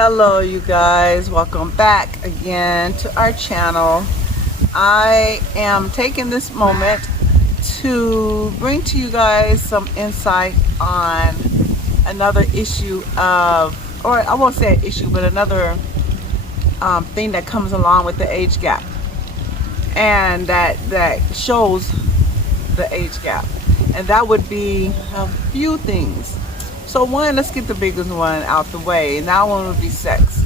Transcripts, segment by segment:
Hello you guys, welcome back again to our channel. I am taking this moment to bring to you guys some insight on another issue of, or I won't say an issue, but another thing that comes along with the age gap, and that shows the age gap, and that would be a few things. So one, let's get the biggest one out the way, and that one would be sex.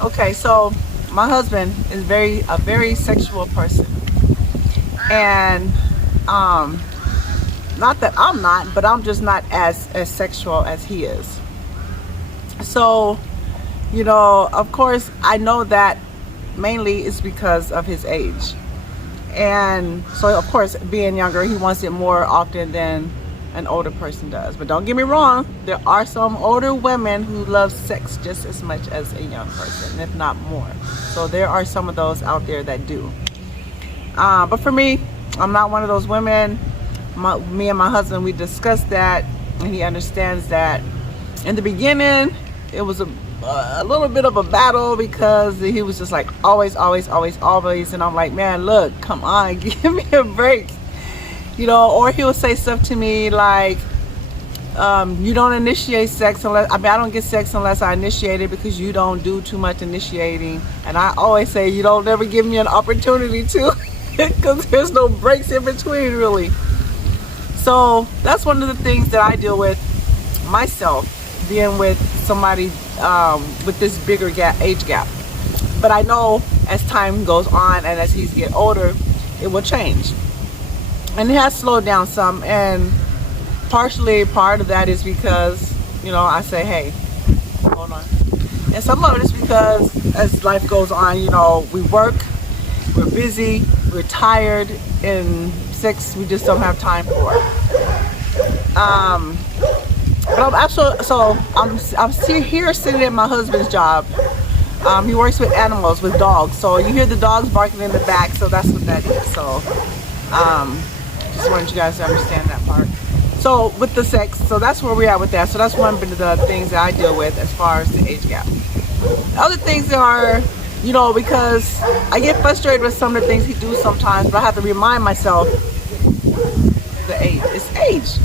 Okay, so my husband is a very sexual person, and not that I'm not, but I'm just not as sexual as he is. So, of course, I know that mainly is because of his age, and so of course, being younger, he wants it more often than an older person does. But don't get me wrong, there are some older women who love sex just as much as a young person, if not more. So there are some of those out there that do. But for me, I'm not one of those women. Me and my husband, we discussed that, and he understands that. In the beginning, it was a little bit of a battle because he was just like, always. And I'm like, man, look, come on, give me a break. Or he'll say stuff to me like, you don't initiate sex unless, I don't get sex unless I initiate it because you don't do too much initiating. And I always say, you don't ever give me an opportunity to, because there's no breaks in between, really. So that's one of the things that I deal with myself, being with somebody with this bigger age gap. But I know as time goes on and as he's get older, it will change. And it has slowed down some, and part of that is because, I say, hey, hold on. And some of it is because as life goes on, we work, we're busy, we're tired, and sex we just don't have time for. But I'm here sitting at my husband's job. He works with animals, with dogs. So you hear the dogs barking in the back, so that's what that is. So, just wanted you guys to understand that part. So with the sex, so that's where we're at with that. So that's one of the things that I deal with as far as the age gap. Other things are, because I get frustrated with some of the things he do sometimes, but I have to remind myself the age. It's age.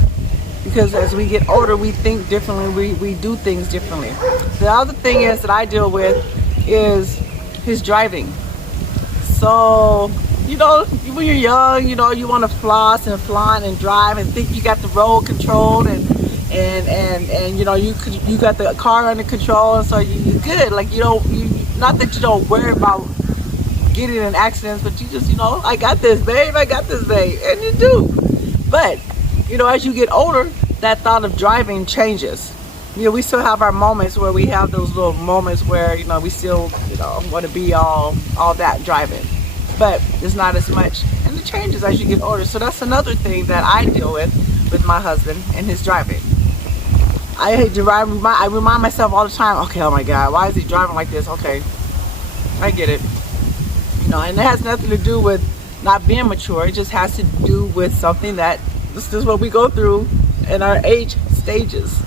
Because as we get older, we think differently, we do things differently. The other thing is that I deal with is his driving. So, when you're young, you want to floss and flaunt and drive and think you got the road controlled and you got the car under control, and so you're good. Like, not that you don't worry about getting in accidents, but you just, I got this, babe, and you do. But, as you get older, that thought of driving changes. We still have our moments where we have those little moments where, we still, want to be all that driving. But it's not as much, and it changes as you get older. So that's another thing that I deal with my husband and his driving. I hate to drive. I remind myself all the time, okay, oh my God, why is he driving like this? Okay, I get it. And it has nothing to do with not being mature. It just has to do with something that this is what we go through in our age stages.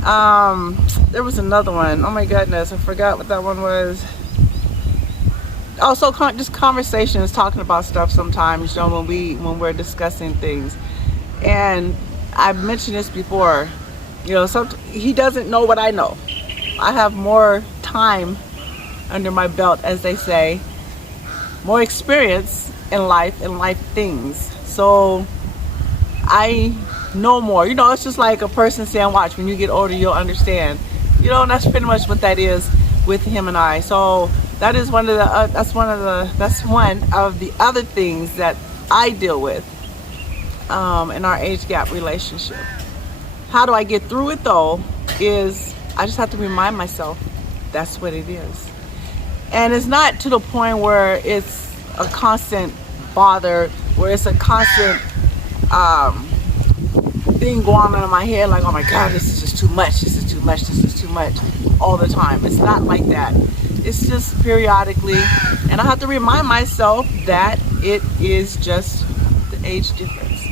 There was another one. Oh my goodness, I forgot what that one was. Also, just conversations, talking about stuff sometimes, when we're discussing things. And I've mentioned this before, he doesn't know what I know. I have more time under my belt, as they say, more experience in life things. So I know more. It's just like a person saying, watch, when you get older, you'll understand. And that's pretty much what that is with him and I. So that is one of the other things that I deal with in our age gap relationship. How do I get through it though? Is I just have to remind myself that's what it is. And it's not to the point where it's a constant bother, where it's a constant thing going on in my head, like, oh my God, this is just too much, all the time. It's not like that. It's just periodically, and I have to remind myself that it is just the age difference.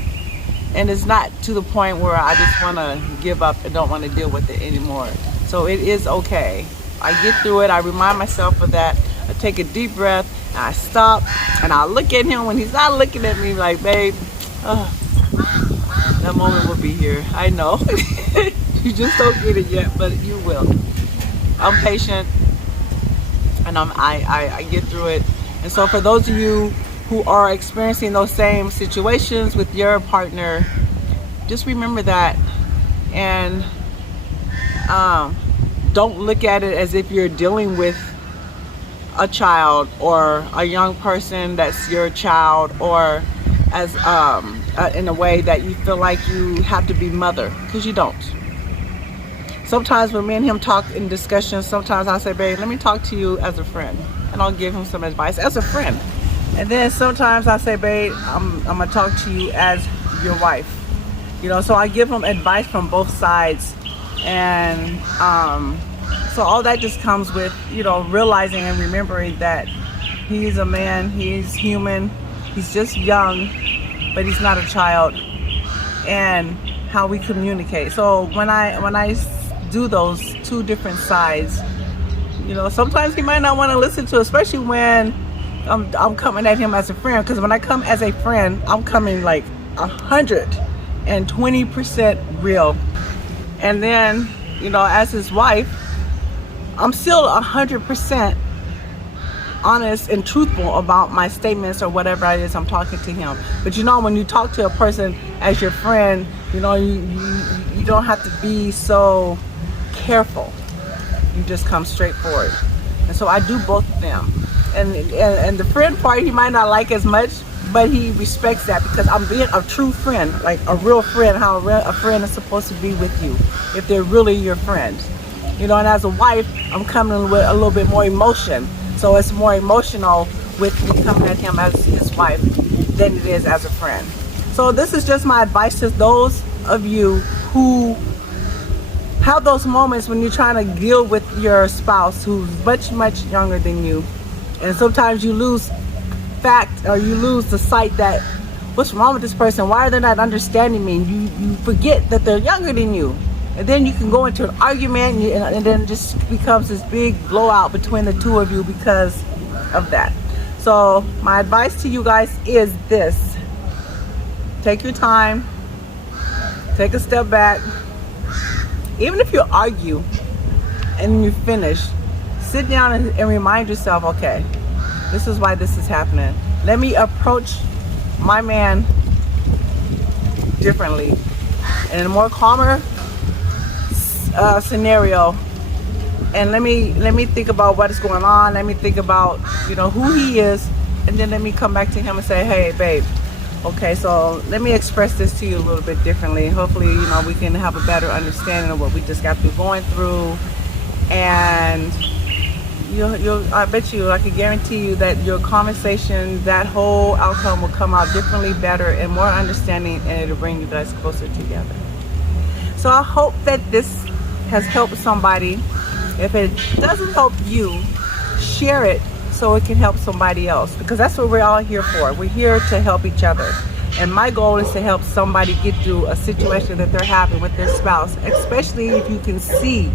And it's not to the point where I just want to give up and don't want to deal with it anymore. So it is okay. I get through it. I remind myself of that. I take a deep breath, and I stop, and I look at him when he's not looking at me like, babe, that moment will be here. I know. You just don't get it yet, but you will. I'm patient, and I get through it. And so for those of you who are experiencing those same situations with your partner, just remember that, and don't look at it as if you're dealing with a child or a young person that's your child, or as in a way that you feel like you have to be mother, because you don't. Sometimes when me and him talk in discussions, sometimes I'll say, babe, let me talk to you as a friend, and I'll give him some advice as a friend. And then sometimes I say, babe, I'm gonna talk to you as your wife. You know, so I give him advice from both sides. And so all that just comes with, you know, realizing and remembering that he's a man, he's human, he's just young, but he's not a child, and how we communicate. So when I do those two different sides, you know, sometimes he might not want to listen to, especially when I'm coming at him as a friend, because when I come as a friend, I'm coming like 120% real. And then, you know, as his wife, I'm still 100% honest and truthful about my statements or whatever it is I'm talking to him. But you know, when you talk to a person as your friend, you know, you don't have to be so careful. You just come straight forward. And so I do both of them. And the friend part he might not like as much, but he respects that, because I'm being a true friend, like a real friend, how a friend is supposed to be with you if they're really your friends. You know, and as a wife, I'm coming with a little bit more emotion. So it's more emotional with me coming at him as his wife than it is as a friend. So this is just my advice to those of you who have those moments when you're trying to deal with your spouse who's much, much younger than you. And sometimes you lose fact, or you lose the sight that, what's wrong with this person? Why are they not understanding me? You forget that they're younger than you. And then you can go into an argument, and then it just becomes this big blowout between the two of you because of that. So my advice to you guys is this: take your time, take a step back. Even if you argue and you finish, sit down and remind yourself, okay, this is why this is happening. Let me approach my man differently, and in a more calmer scenario. And let me think about what is going on. Let me think about, you know, who he is, and then let me come back to him and say, hey, babe, okay, so let me express this to you a little bit differently. Hopefully, you know, we can have a better understanding of what we just got through going through. And I bet you, I can guarantee you that your conversation, that whole outcome will come out differently, better, and more understanding, and it'll bring you guys closer together. So I hope that this has helped somebody. If it doesn't help you, share it so it can help somebody else, because that's what we're all here for. We're here to help each other. And my goal is to help somebody get through a situation that they're having with their spouse, especially if you can see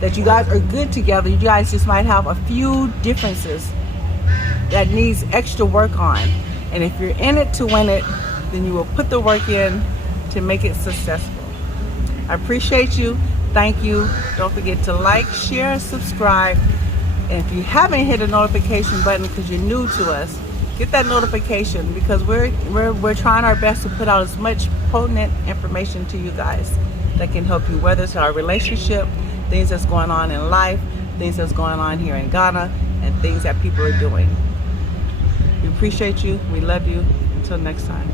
that you guys are good together. You guys just might have a few differences that needs extra work on. And if you're in it to win it, then you will put the work in to make it successful. I appreciate you. Thank you. Don't forget to like, share, and subscribe. And if you haven't hit the notification button because you're new to us, get that notification, because we're trying our best to put out as much potent information to you guys that can help you, whether it's our relationship, things that's going on in life, things that's going on here in Ghana, and things that people are doing. We appreciate you. We love you. Until next time.